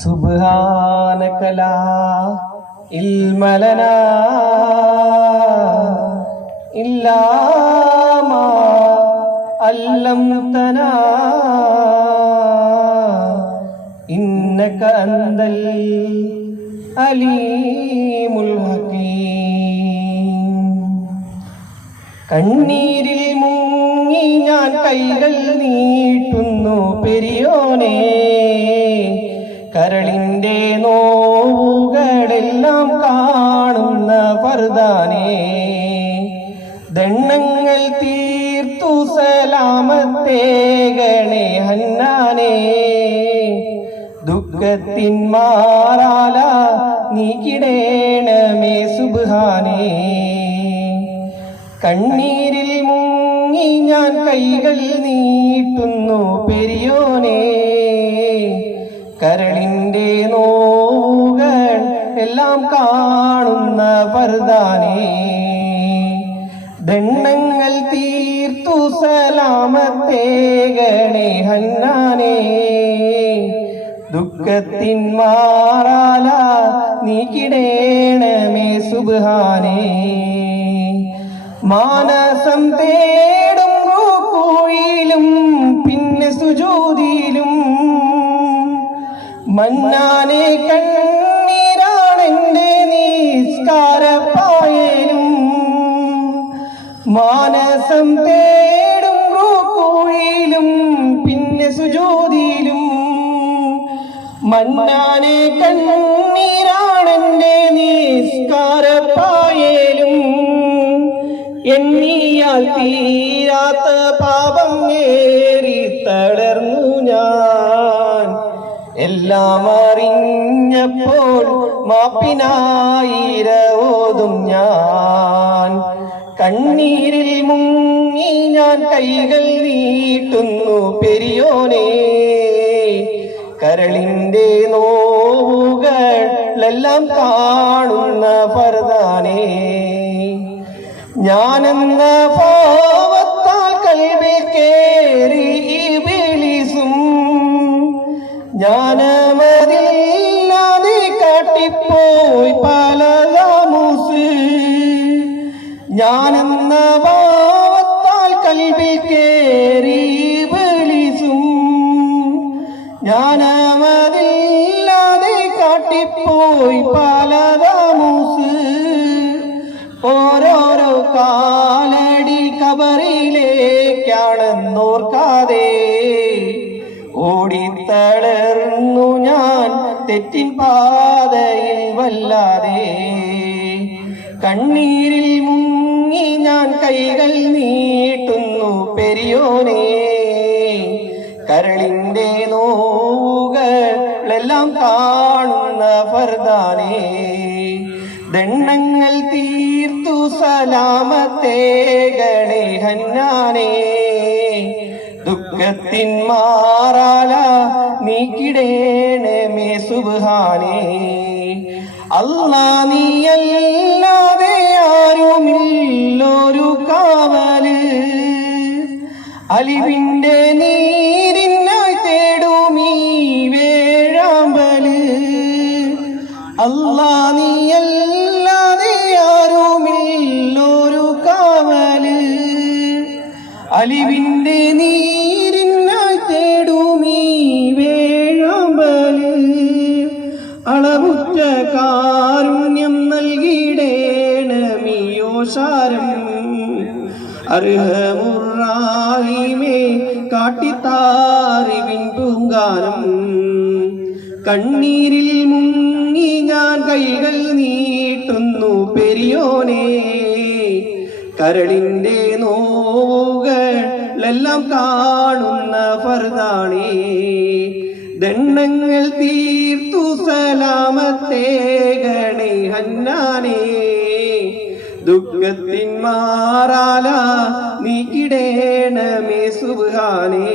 സുബ്ഹാനക ലാ ഇൽമ ലനാ ഇല്ലാ മാ അല്ലംതനാ ഇന്നക അന്തൽ അലീമുൽ ഹകീം. കണ്ണീരിൽ മുങ്ങി ഞാൻ കൈകൾ നീട്ടുന്നു പെരിയോനേ, കരളിൻ്റെ നോവുകളെല്ലാം കാണുന്ന ഫർദാനേ, ദണ്ണങ്ങൾ തീർത്തു സലാമത്തേകണേ ഹന്നാനേ, ദുഃഖത്തിൻ മാറാല നീക്കിടേണമേ സുബ്ഹാനേ. കണ്ണീരിൽ മുങ്ങി ഞാൻ കൈകൾ നീട്ടുന്നു പെരിയോനേ, കരളിൻ്റെ നോവുകൾ എല്ലാം കാണുന്ന ഫർദാനേ, ദണ്ണങ്ങൾ തീർത്തു സലാമത്തേകണേ ഹന്നാനേ, ദുഃഖത്തിൻ മാറാല നീക്കിടേണമേ സുബ്ഹാനേ. മാനസം തേടും റുകൂഇലും പിന്നെ സുജൂദിലും മന്നാനെ കണ്ണീരാണെന്റെ നിസ്കാരപ്പായലും. മാനസം തേടും റുകൂഇലും പിന്നെ സുജൂദിലും മന്നാനെ കണ്ണീരാണെന്റെ നിസ്കാരപ്പായലും. എണ്ണിയാൽ തീരാത്ത പാപം ഏറി തളർന്നു ഞാൻ, എല്ലാം അറിഞ്ഞപ്പോൾ മാപ്പിനായിരവോതും ഞാൻ. കണ്ണീരിൽ മുങ്ങി ഞാൻ കൈകൾ നീട്ടുന്നു പെരിയോനേ, കരളിൻ്റെ നോവുകളെല്ലാം കാണുന്ന ഫർദാനേ, ഞാനെന്ന പാവത്താൽ കൽബിൽ കേറി ഇബ്ലീസും ജ്ഞാനമതില്ലാതെ കാട്ടിപ്പോയി പല താമൂസ്. ഞാനെന്ന പാവത്താൽ കൽബിൽ കേറി ഇബ്ലീസും ജ്ഞാനമതില്ലാതെ കാട്ടിപ്പോയി പല താമൂസ്. ഓരോരോ കാലടി കബറിലേക്കാണെന്നോർക്കാതെ ഓടിത്തളർന്നു ഞാൻ തെറ്റിൻ പാതയിൽ വല്ലാതെ. കണ്ണീരിൽ മുങ്ങി ഞാൻ കൈകൾ നീട്ടുന്നു പെരിയോനേ, കരളിൻ്റെ നോവുകളെല്ലാം കാണുന്ന ഫർദാനേ, ദണ്ണങ്ങൾ തീർത്തു സലാമത്തേകണേ ഹന്നാനേ, ദുഃഖത്തിൻ മാറാല നീക്കിടേണമേ സുബ്ഹാനേ. അല്ലാ നീയല്ലാതെ ആരുമില്ലൊരു കാവല്, അലിവിൻ്റെ നീരിനായി തേടുമീ വേഴാമ്പല്. അല്ലാ നീയല്ലാതെ ആരുമില്ലൊരു കാവല്, അലിവിൻ്റെ നീരിനായി തേടുമീ വേഴാമ്പല്. അളവുറ്റ കാരുണ്യം നൽകിടേണമിയോശാരം, അർഹമുർറാഹിമേ കാട്ടിത്താറിവിൻ പൂങ്കാനം. കണ്ണീരിൽ മുങ്ങി ഞാൻ കൈകൾ നീട്ടുന്നു പെരിയോനേ, കരളിൻ്റെ നോവുകളെല്ലാം കാണുന്ന ഫർദാനേ, ദണ്ണങ്ങൾ തീർത്തു സലാമത്തേകണേ ഹന്നാനേ, ദുഃഖത്തിൻ മാറാല നീക്കിടേണമേ സുബ്ഹാനേ.